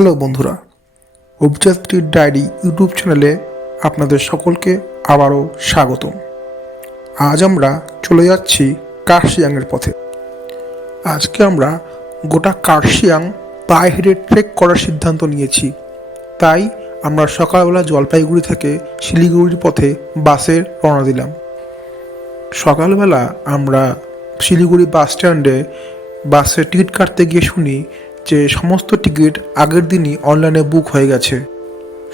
Hello বন্ধুরা, অভিযাত্রীর diary YouTube চ্যানেলে আপনাদের সকলকে আবারও স্বাগতম। আজ আমরা চলে যাচ্ছি কার্শিয়াংয়ের পথে। আজকে আমরা গোটা কার্শিয়াং পায়ে হেঁটে ট্রেক করার সিদ্ধান্ত নিয়েছি। তাই আমরা সকালবেলা জলপাইগুড়ি থেকে শিলিগুড়ির পথে বাসে রওনা দিলাম। সকালবেলা আমরা শিলিগুড়ি বাস স্ট্যান্ডে বাসের টিকিট কাটতে গিয়ে শুনি যে সমস্ত টিকিট আগের দিনই অনলাইনে বুক হয়ে গেছে,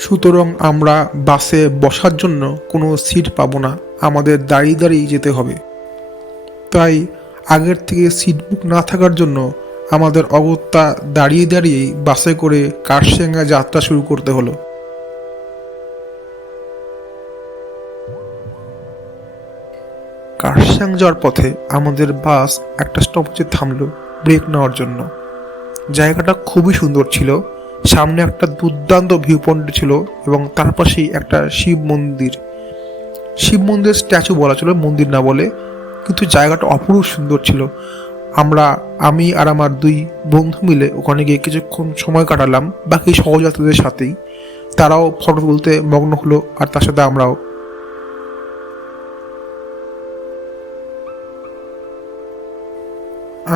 সুতরাং আমরা বাসে বসার জন্য কোনো সিট পাবো না, আমাদের দাঁড়িয়ে দাঁড়িয়ে যেতে হবে। তাই আগের থেকে সিট বুক না থাকার জন্য আমাদের অগত্যা দাঁড়িয়ে দাঁড়িয়েই বাসে করে কার্শিয়াংয়ে যাত্রা শুরু করতে হলো। কার্শিয়াং যাওয়ার পথে আমাদের বাস একটা স্টপেজে থামলো ব্রেক নেওয়ার জন্য। জায়গাটা খুবই সুন্দর ছিল, সামনে একটা দুর্দান্ত ভিউ পয়েন্ট ছিল এবং তার পাশেই একটা শিব মন্দিরের স্ট্যাচু বলা ছিল, মন্দির না বলে, কিন্তু জায়গাটা অপূর্ব সুন্দর ছিল। আমি আর আমার দুই বন্ধু মিলে ওখানে গিয়ে কিছুক্ষণ সময় কাটালাম বাকি সহযাত্রীদের সাথেই। তারাও ফটো তুলতে মগ্ন হলো আর তার সাথে আমরাও।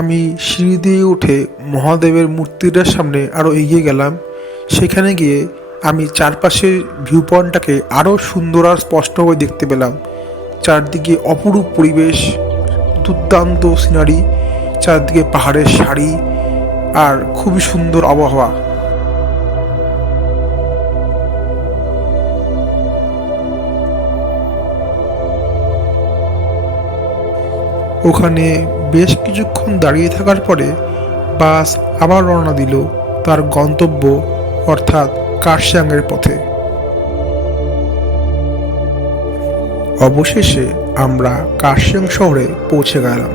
আমি সিঁড়ি দিয়ে উঠে মহাদেবের মূর্তিটার সামনে আরও এগিয়ে গেলাম। সেখানে গিয়ে আমি চারপাশের ভিউ পয়েন্টটাকে আরও সুন্দর আর স্পষ্টভাবে দেখতে পেলাম। চারদিকে অপরূপ পরিবেশ, দুর্দান্ত সিনারি, চারদিকে পাহাড়ের সারি আর খুবই সুন্দর আবহাওয়া। ওখানে বেশ কিছুক্ষণ দাঁড়িয়ে থাকার পরে বাস আবার রওনা দিল তার গন্তব্য অর্থাৎ কার্শিয়াংয়ের পথে। অবশেষে আমরা কার্শিয়াং শহরে পৌঁছে গেলাম।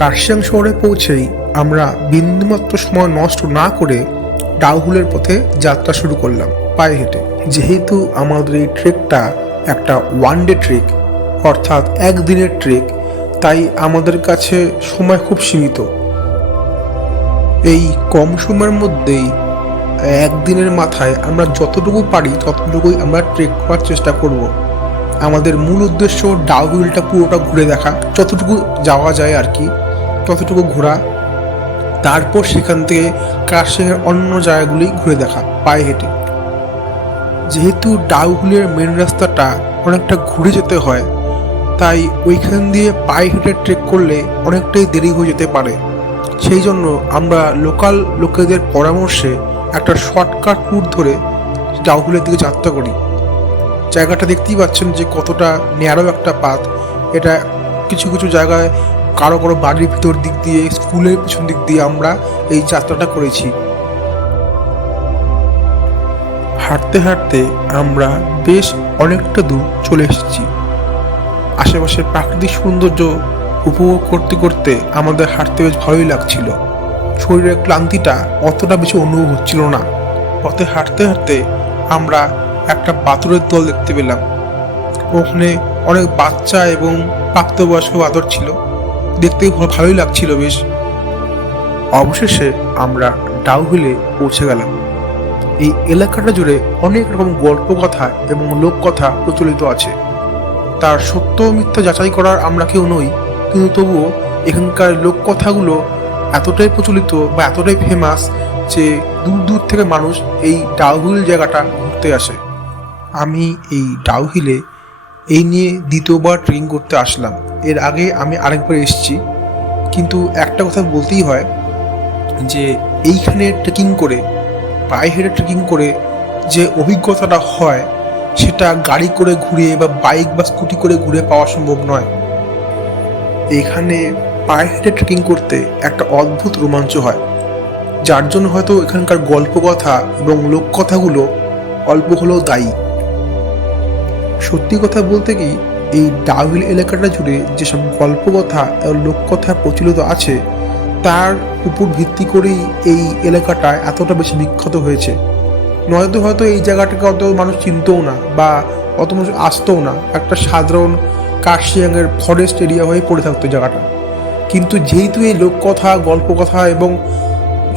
কার্শিয়াং শহরে পৌঁছেই আমরা বিন্দুমাত্র সময় নষ্ট না করে ডাউহুলের পথে যাত্রা শুরু করলাম পায়ে হেঁটে। যেহেতু আমাদের এই ট্রেকটা একটা ওয়ান ডে ট্রেক অর্থাৎ একদিনের ট্রেক, তাই আমাদের কাছে সময় খুব সীমিত। এই কম সময়ের মধ্যেই একদিনের মাথায় আমরা যতটুকু পারি ততটুকুই আমরা ট্রেক করার চেষ্টা করব। আমাদের মূল উদ্দেশ্য ডাউহিলটা পুরোটা ঘুরে দেখা, যতটুকু যাওয়া যায় আর কি ততটুকু ঘোরা, তারপর সেখান থেকে কার্শিয়াংয়ের অন্য জায়গাগুলি ঘুরে দেখা পায়ে হেঁটে। যেহেতু ডাউহিলের মেন রাস্তাটা অনেকটা ঘুরে যেতে হয়, তাই ওইখান দিয়ে পায়ে হেঁটে ট্রেক করলে অনেকটাই দেরি হয়ে যেতে পারে। সেই জন্য আমরা লোকাল লোকেদের পরামর্শে একটা শর্টকাট রুট ধরে ডাউহুলের দিকে যাত্রা করি। জায়গাটা দেখতেই পাচ্ছেন যে কতটা ন্যারো একটা পাথ। এটা কিছু কিছু জায়গায় কারো কারো বাড়ির ভিতর দিক দিয়ে, স্কুলের পিছন দিক দিয়ে আমরা এই যাত্রাটা করেছি। হাঁটতে হাঁটতে আমরা বেশ অনেকটা দূর চলে এসেছি। আশেপাশের প্রাকৃতিক সৌন্দর্য উপভোগ করতে করতে আমাদের হাঁটতে বেশ ভালোই লাগছিল। শরীরের ক্লান্তিটা অতটা বেশি অনুভব হচ্ছিল না। পথে হাঁটতে হাঁটতে আমরা একটা বাদুড়ের দল দেখতে পেলাম। ওখানে অনেক বাচ্চা এবং প্রাপ্তবয়স্ক বাদর ছিল, দেখতে ভালোই লাগছিল বেশ। অবশেষে আমরা ডাউহিলে পৌঁছে গেলাম। এই এলাকাটা জুড়ে অনেক রকম গল্প কথা এবং লোককথা প্রচলিত আছে। তার সত্য মিথ্যা যাচাই করার আমরা কেউ নই, কিন্তু তবুও এখানকার লোককথাগুলো এতটাই প্রচলিত বা এতটাই ফেমাস যে দূর দূর থেকে মানুষ এই ডাউহিল জায়গাটা ঘুরতে আসে। আমি এই ডাউহিলে এই নিয়ে দ্বিতীয়বার ট্রেকিং করতে আসলাম। এর আগে আমি আরেকবার এসেছি, কিন্তু একটা কথা বলতেই হয় যে এইখানে ট্রেকিং করে, পায়ে হেঁটে ট্রেকিং করে যে অভিজ্ঞতাটা হয় সেটা গাড়ি করে ঘুরে বা বাইক বা স্কুটি করে ঘুরে পাওয়া সম্ভব নয়। এখানে পায়ে হেঁটে ট্রেকিং করতে একটা অদ্ভুত রোমাঞ্চ হয়, যার জন্য হয়তো এখানকার গল্প কথা এবং লোককথাগুলো অল্প হলেও দায়ী। সত্যি কথা বলতে কি, এই ডাউহিল এলাকাটা জুড়ে যেসব গল্পকথা এবং লোককথা প্রচলিত আছে তার উপর ভিত্তি করেই এই এলাকাটা এতটা বেশি বিখ্যাত হয়েছে। নয়তো হয়তো এই জায়গাটাকে অত মানুষ চিনতও না বা অত মানুষ আসতেও না, একটা সাধারণ কার্শিয়াংয়ের ফরেস্ট এরিয়া হয়ে পড়ে থাকতো জায়গাটা। কিন্তু যেহেতু এই লোককথা, গল্পকথা এবং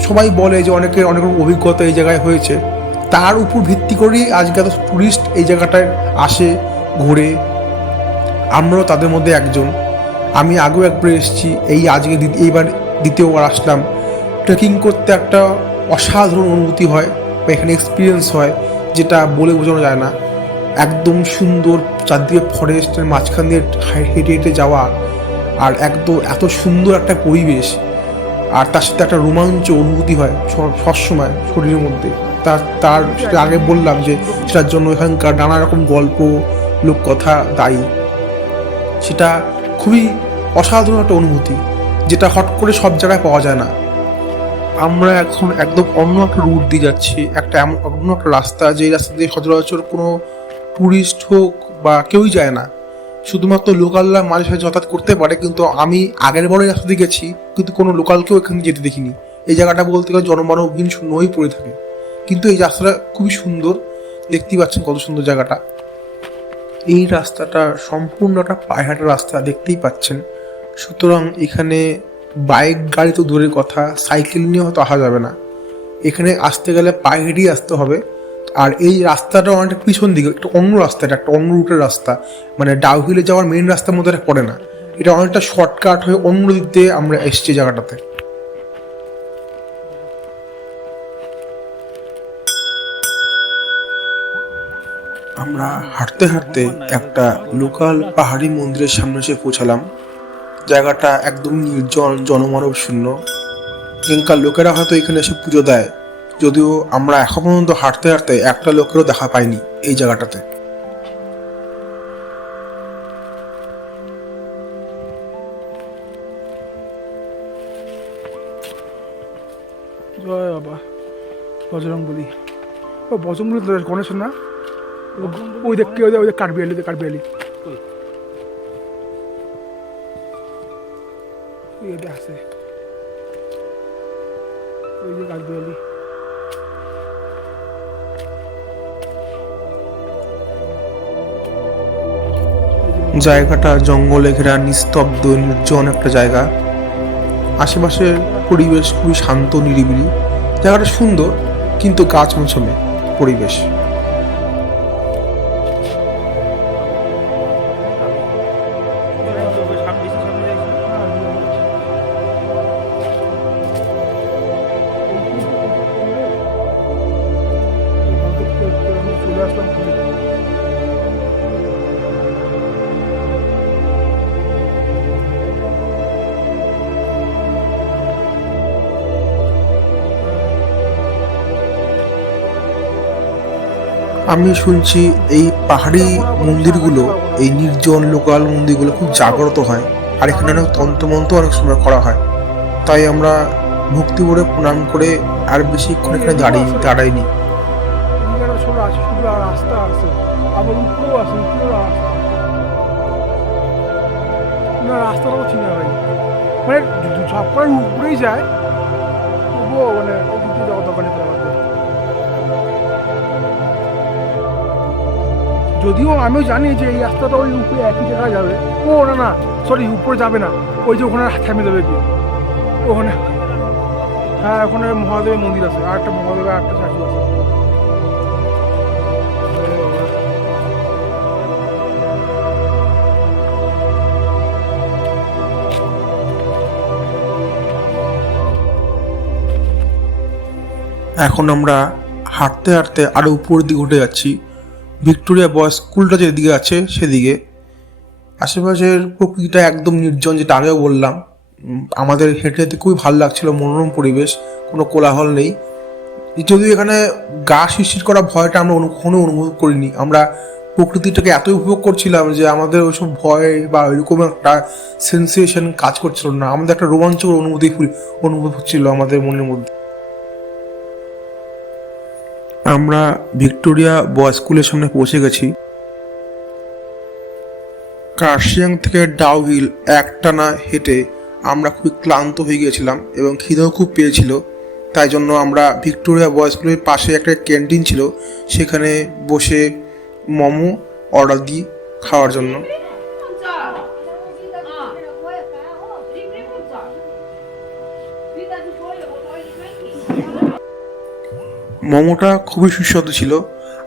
সবাই বলে যে অনেকের অনেক রকম অভিজ্ঞতা এই জায়গায় হয়েছে, তার উপর ভিত্তি করেই আজকে এত টুরিস্ট এই জায়গাটায় আসে, ঘোরে। আমরাও তাদের মধ্যে একজন। আমি আগেও একবার এসেছি, এইবার দ্বিতীয়বার আসলাম। ট্রেকিং করতে একটা অসাধারণ অনুভূতি হয় বা এখানে এক্সপিরিয়েন্স হয়, যেটা বলে বোঝানো যায় না। একদম সুন্দর চারদিকে ফরেস্টের মাঝখান দিয়ে হেঁটে হেঁটে যাওয়া, আর একদম এত সুন্দর একটা পরিবেশ, আর তার সাথে একটা রোমাঞ্চ অনুভূতি হয় সবসময় শরীরের মধ্যে। তার সেটা আগে বললাম যে সেটার জন্য এখানকার নানা রকম গল্প, লোককথা দায়ী। সেটা খুবই অসাধারণ একটা অনুভূতি, যেটা হট করে সব জায়গায় পাওয়া যায় না। আমরা এখন একদম অন্য একটা রুট দিয়ে যাচ্ছি, অন্য একটা রাস্তা, যে রাস্তা দিয়ে সচরাচর কোনো ট্যুরিস্ট হোক বা কেউই যায় না, শুধুমাত্র লোকালরা মাঝে সাঝে যাতায়াত করতে পারে। কিন্তু আমি আগের বারে রাস্তা দিয়ে গেছি, কিন্তু কোনো লোকালকেও এখানে যেতে দেখিনি। এই জায়গাটা বলতে গেলে জনমানবহীন শূন্য হয়ে পড়ে থাকে, কিন্তু এই রাস্তাটা খুবই সুন্দর। দেখতেই পাচ্ছেন কত সুন্দর জায়গাটা। এই রাস্তাটা সম্পূর্ণ একটা পায়ে হাঁটা রাস্তা, দেখতেই পাচ্ছেন। সুতরাং এখানে বাইক গাড়ি তো দূরের কথা, সাইকেল নিয়ে হয়তো আসা যাবে না। এখানে আসতে গেলে পায়ে হেঁটেই আসতে হবে। আর এই রাস্তাটা অনেকটা পিছন দিকে, একটা অন্য রাস্তা, এটা একটা অন্য রুটের রাস্তা, মানে ডাউহিলে যাওয়ার মেন রাস্তার মধ্যে এটা পড়ে না। এটা অনেকটা শর্টকাট হয়ে অন্য দিক দিয়ে আমরা এসছি জায়গাটাতে। আমরা হাঁটতে হাঁটতে একটা লোকাল পাহাড়ি মন্দিরের সামনে এসে পৌঁছালাম। জায়গাটা একদম নির্জন, জনমানব শূন্য। এখানকার লোকেরা হয়তো এখানে এসে পুজো দেয়, যদিও আমরা এখন পর্যন্ত হাঁটতে হাঁটতে একটা লোকেরও দেখা পাইনি এই জায়গাটাতে। জয় বাবা বজরংবলী। ও বজরংবলী তো গণেশের না? ওই দেখ ওই দেখ কাঠবিড়ালি, কাঠবিড়ালি আছে, ওই যে কাঠবিড়ালি। জায়গাটা জঙ্গলে ঘেরা, নিস্তব্ধ নির্জন একটা জায়গা। আশেপাশের পরিবেশ খুবই শান্ত, নিরিবিলি। জায়গাটা সুন্দর, কিন্তু গাছ মোছমে পরিবেশ। চলে আসলাম। আমি শুনছি এই পাহাড়ি মন্দিরগুলো, এই নির্জন লোকাল মন্দিরগুলো খুব জাগ্রত হয়, আর এখানে অনেক তন্ত্রমন্ত্র অনেক সময় করা হয়। তাই আমরা ভক্তি ভরে প্রণাম করে আর বেশিক্ষণ এখানে দাঁড়াইনি। সব আছে, শুধু রাস্তা আছে, আবার উপরেও আছে, উপরেও রাস্তা। না রাস্তাটাও চিনা ভাই, মানে সবকটার উপরেই যায়, তবুও মানে ওদিকে যাওয়া দোকানে যদিও আমিও জানি যে এই রাস্তাটা ওই উপরে একই জায়গায় যাবে। ও না না সরি, উপরে যাবে না, ওই যে ওখানে থেমে দেবে কি ওখানে। হ্যাঁ ওখানে মহাদেবের মন্দির আছে, আর একটা মহাদেবের একটা স্ট্যাচু আছে। এখন আমরা হাঁটতে হাঁটতে আরো উপরের দিকে উঠে যাচ্ছি। ভিক্টোরিয়া বয়েজ স্কুলটা যেদিকে আছে সেদিকে। আশেপাশের প্রকৃতিটা একদম নির্জন, যেটা আগেও বললাম। আমাদের হেঁটে হেঁটে খুবই ভালো লাগছিল, মনোরম পরিবেশ, কোনো কোলাহল নেই। যদিও এখানে গা শিরশির করা ভয়টা আমরা কখনো অনুভব করিনি। আমরা প্রকৃতিটাকে এতই উপভোগ করছিলাম যে আমাদের ওইসব ভয় বা ওইরকম একটা সেন্সেশন কাজ করছিল না। আমাদের একটা রোমাঞ্চকর অনুভব হচ্ছিল আমাদের মনের মধ্যে। আমরা ভিক্টোরিয়া বয়েজ স্কুলের সামনে পৌঁছে গেছি। কার্শিয়াং থেকে ডাউহিল একটানা হেঁটে আমরা খুবই ক্লান্ত হয়ে গিয়েছিলাম এবং খিদেও খুব পেয়েছিল। তাই জন্য আমরা ভিক্টোরিয়া বয়েজ স্কুলের পাশে একটা ক্যান্টিন ছিল, সেখানে বসে মোমো অর্ডার দিই খাওয়ার জন্য। মোমোটা খুবই সুস্বাদু ছিল।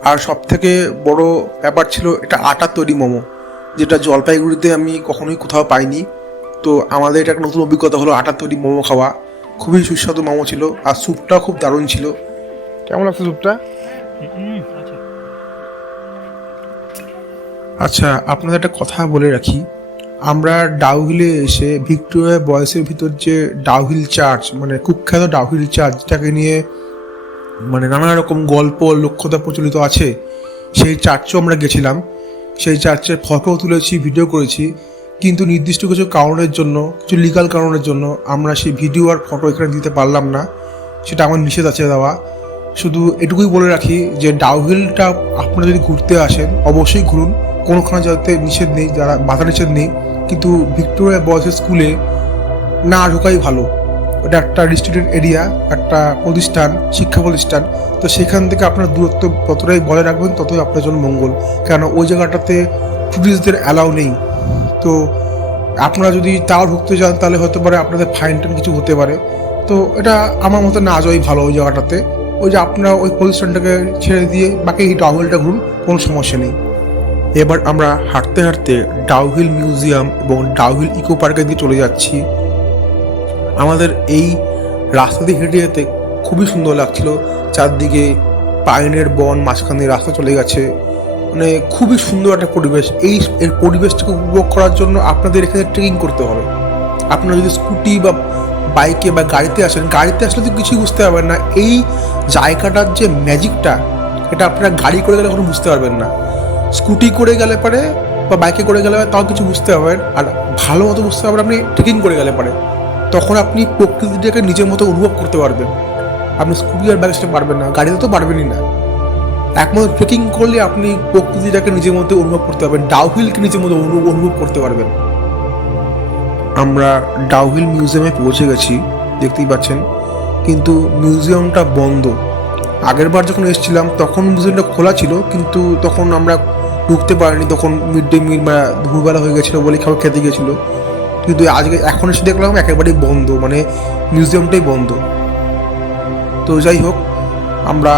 আর সব থেকে বড় ব্যাপার ছিল এটা আটা তৈরি মোমো, যেটা জলপাইগুড়িতে আমি কখনোই কোথাও পাইনি। তো আমাদের এটা একটা নতুন অভিজ্ঞতা হলো আটা তৈরি মোমো খাওয়া। খুবই সুস্বাদু মোমো ছিল, আর স্যুপটা খুব দারুণ ছিল। কেমন লাগছে স্যুপটা? আচ্ছা, আপনাদের একটা কথা বলে রাখি, আমরা ডাউহিলে এসে ভিক্টোরিয়া বয়েসের ভিতর যে ডাউহিল চার্চ, মানে কুখ্যাত ডাউহিল চার্চ, যেটাকে নিয়ে মানে নানা রকম গল্প লক্ষ্যতা প্রচলিত আছে, সেই চার্চেও আমরা গেছিলাম। সেই চার্চের ফটো তুলেছি, ভিডিও করেছি, কিন্তু নির্দিষ্ট কিছু কারণের জন্য, কিছু লিগাল কারণের জন্য আমরা সেই ভিডিও আর ফটো এখানে দিতে পারলাম না। সেটা আমার নিষেধ আছে দেওয়া। শুধু এটুকুই বলে রাখি যে ডাউহিলটা আপনারা যদি ঘুরতে আসেন অবশ্যই ঘুরুন, কোনোখানে যাতে নিষেধ নেই, যারা বাধা নিষেধ নেই, কিন্তু ভিক্টোরিয়া বয়েজ স্কুলে না ঢোকাই ভালো। ওটা একটা রেস্টুরেন্ট এরিয়া, একটা প্রতিষ্ঠান, শিক্ষা প্রতিষ্ঠান। তো সেখান থেকে আপনার দূরত্ব যতটাই বজায় রাখবেন ততই আপনার জন্য মঙ্গল, কেন ওই জায়গাটাতে টুরিস্টদের অ্যালাউ নেই। তো আপনারা যদি তাও ঢুকতে যান তাহলে হতে পারে আপনাদের ফাইন টাইন কিছু হতে পারে। তো এটা আমার মতে না যাওয়াই ভালো ওই জায়গাটাতে। ওই যে আপনারা ওই প্রতিষ্ঠানটাকে ছেড়ে দিয়ে বাকি ডাউহিলটা ঘুরুন, কোনো সমস্যা নেই। এবার আমরা হাঁটতে হাঁটতে ডাউহিল মিউজিয়াম এবং ডাউহিল ইকো পার্কের দিকে চলে যাচ্ছি। আমাদের এই রাস্তা দিয়ে হেঁটে যেতে খুবই সুন্দর লাগছিল। চারদিকে পাইনের বন, মাঝখানে রাস্তা চলে গেছে, মানে খুবই সুন্দর একটা পরিবেশ। এর পরিবেশটাকে উপভোগ করার জন্য আপনাদের এখানে ট্রেকিং করতে হবে। আপনারা যদি স্কুটি বা বাইকে বা গাড়িতে আসেন, গাড়িতে আসলে তো কিছুই বুঝতে পারবেন না। এই জায়গাটার যে ম্যাজিকটা, এটা আপনারা গাড়ি করে গেলে কখনো বুঝতে পারবেন না। স্কুটি করে গেলে পারে বা বাইকে করে গেলে তাও কিছু বুঝতে পারবেন, আর ভালো মতো বুঝতে পারবেন আপনি ট্রেকিং করে গেলে পারে। তখন আপনি প্রকৃতিটাকে নিজের মতো অনুভব করতে পারবেন। আপনি স্কুটি আর বাইক সেটা পারবেন না, গাড়িতে তো পারবেনই না। একমাত্র ট্রেকিং করলে আপনি প্রকৃতিটাকে নিজের মধ্যে অনুভব করতে পারবেন, ডাউহিলকে নিজের মধ্যে অনুভব করতে পারবেন। আমরা ডাউহিল মিউজিয়ামে পৌঁছে গেছি, দেখতেই পাচ্ছেন, কিন্তু মিউজিয়ামটা বন্ধ। আগের বার যখন এসেছিলাম তখন মিউজিয়ামটা খোলা ছিল, কিন্তু তখন আমরা ঢুকতে পারিনি, তখন মিড ডে মিল বা দুপুরবেলা হয়ে গেছিলো বলে খাবার খেতে গেছিলো। কিন্তু আজকে এখন এসে দেখলাম একেবারেই বন্ধ, মানে মিউজিয়ামটাই বন্ধ। তো যাই হোক, আমরা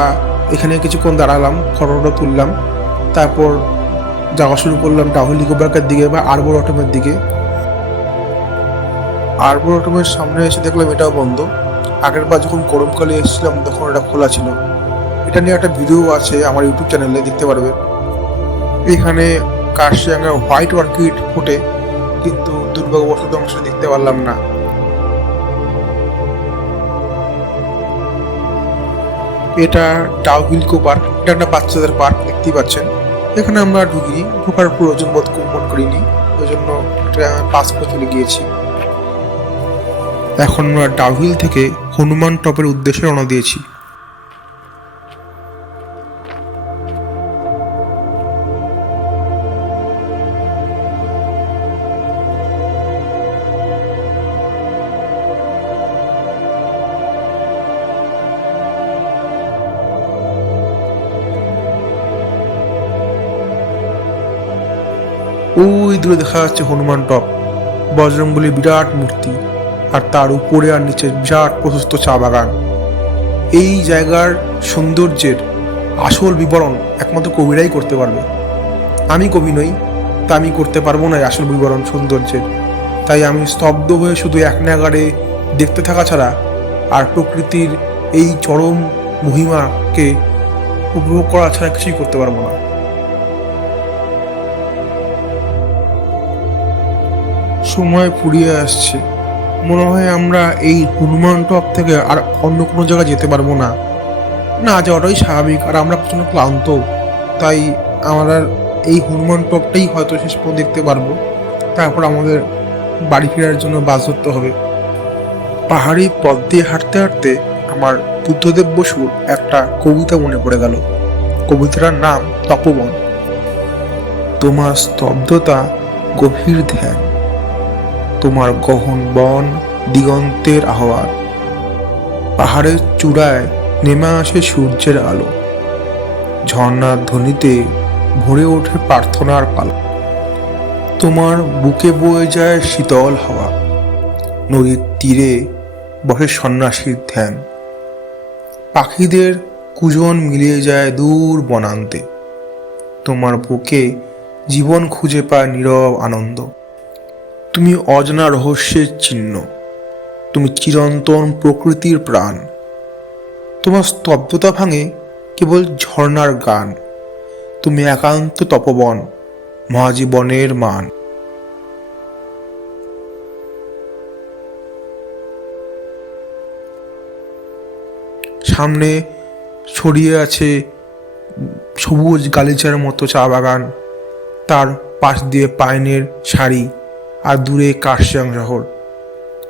এখানে কিছুক্ষণ দাঁড়ালাম, ফটো তুললাম, তারপর যাওয়া শুরু করলাম ডাউহিল ইকো পার্কের দিকে বা আর্বোরেটমের দিকে। আর্বোরেটমের সামনে এসে দেখলাম এটাও বন্ধ। আগের বার যখন গরমকালে এসেছিলাম তখন এটা খোলা ছিল। এটা নিয়ে একটা ভিডিও আছে আমার ইউটিউব চ্যানেলে, দেখতে পারবেন। এখানে কার্শিয়াঙ্গা হোয়াইট অর্কিড ফোটে, কিন্তু দুর্ভাগ্যবশত আমরা সেটা দেখতে পারলাম না। এটা ডাউহিল ইকো পার্ক, এটা একটা বাচ্চাদের পার্ক, দেখতেই পাচ্ছেন। এখানে আমরা ঢুকিনি, ঢোকার প্রয়োজন বোধ করিনি, ওই জন্য পাস করে চলে গিয়েছি। এখন আমরা ডাউহিল থেকে হনুমান টপের উদ্দেশ্যে রওনা দিয়েছি। ওই দূরে দেখা যাচ্ছে হনুমান টপ, বজরংবলীর বিরাট মূর্তি, আর তার উপরে আর নিচে বিরাট প্রশস্ত চা বাগান। এই জায়গার সৌন্দর্যের আসল বিবরণ একমাত্র কবিরাই করতে পারবে। আমি কবি নই, তা আমি করতে পারবো না আসল বিবরণ সৌন্দর্যের। তাই আমি স্তব্ধ হয়ে শুধু এক নাগাড়ে দেখতে থাকা ছাড়া আর প্রকৃতির এই চরম মহিমাকে উপভোগ করা ছাড়া কিছুই করতে পারবো না। সময় ফুরিয়ে আসছে, মনে হয় আমরা এই হনুমান টপ থেকে আর অন্য কোনো জায়গায় যেতে পারবো না। না যাওয়াটাই স্বাভাবিক, আর আমরা প্রচণ্ড ক্লান্ত, তাই আমরা এই হনুমান টপটাই হয়তো শেষ পর্যন্ত দেখতে পারবো। তারপর আমাদের বাড়ি ফেরার জন্য বাস ধরতে হবে। পাহাড়ি পথ দিয়ে হাঁটতে হাঁটতে আমার বুদ্ধদেব বসুর একটা কবিতা মনে পড়ে গেল। কবিতাটার নাম তপবন। তোমার স্তব্ধতা গভীর ধ্যান, তোমার গহন বন দিগন্তের আহ্বান, পাহাড়ের চূড়ায় নেমে আসে সূর্যের আলো, ঝর্ণার ধ্বনিতে ভরে ওঠে প্রার্থনার পালা, তোমার বুকে বয়ে যায় শীতল হাওয়া, নদীর তীরে বসে সন্ন্যাসীর ধ্যান, পাখিদের কুজন মিলিয়ে যায় দূর বনান্তে। তোমার বুকে জীবন খুঁজে পায় নীরব আনন্দ। তুমি অজানা রহস্যের চিহ্ন, তুমি চিরন্তন প্রকৃতির প্রাণ। তোমার স্তব্ধতা ভাঙে কেবল ঝর্ণার গান। তুমি একান্ত তপবন, মহাজীবনের মান। সামনে ছড়িয়ে আছে সবুজ গালিচার মতো চা বাগান, তার পাশ দিয়ে পাইনের সারি, আর দূরে কার্শিয়াং শহর।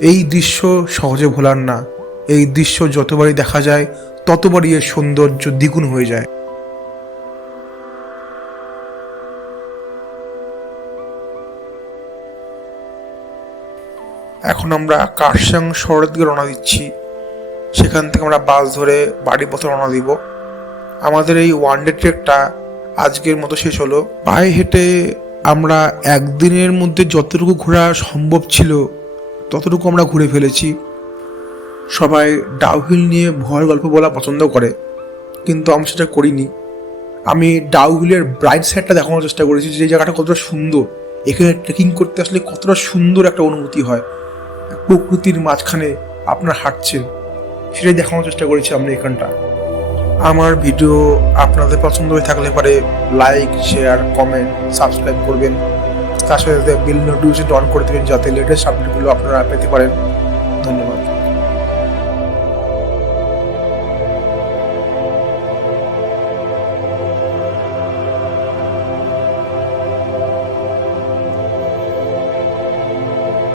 এই দৃশ্য সহজে ভোলার না। এই দৃশ্য যতবারই দেখা যায় ততবারই এর সৌন্দর্য দ্বিগুণ হয়ে যায়। এখন আমরা কার্শিয়াং শহরের দিকে রওনা দিচ্ছি। সেখান থেকে আমরা বাস ধরে বাড়ির পথে রওনা দিব। আমাদের এই ওয়ান ডে ট্রেকটা আজকের মতো শেষ হলো। পায়ে হেঁটে আমরা একদিনের মধ্যে যতটুকু ঘোরা সম্ভব ছিল ততটুকু আমরা ঘুরে ফেলেছি। সবাই ডাউহিল নিয়ে ভয়ের গল্প বলা পছন্দ করে, কিন্তু আমি সেটা করিনি। আমি ডাউহিলের ব্রাইট সাইডটা দেখানোর চেষ্টা করেছি, যে জায়গাটা কতটা সুন্দর। এখানে ট্রেকিং করতে আসলে কতটা সুন্দর একটা অনুভূতি হয়। প্রকৃতির মাঝখানে আপনার হাঁটছেন, সেটাই দেখানোর চেষ্টা করেছি আমরা এখানটা। আমার ভিডিও আপনাদের পছন্দ হয়ে থাকলে পারে লাইক, শেয়ার, কমেন্ট, সাবস্ক্রাইব করবেন। তার সাথে বেল নোটিফিকেশন অন করে দেবেন যাতে লেটেস্ট আপডেটগুলো আপনারা পেতে পারেন। ধন্যবাদ।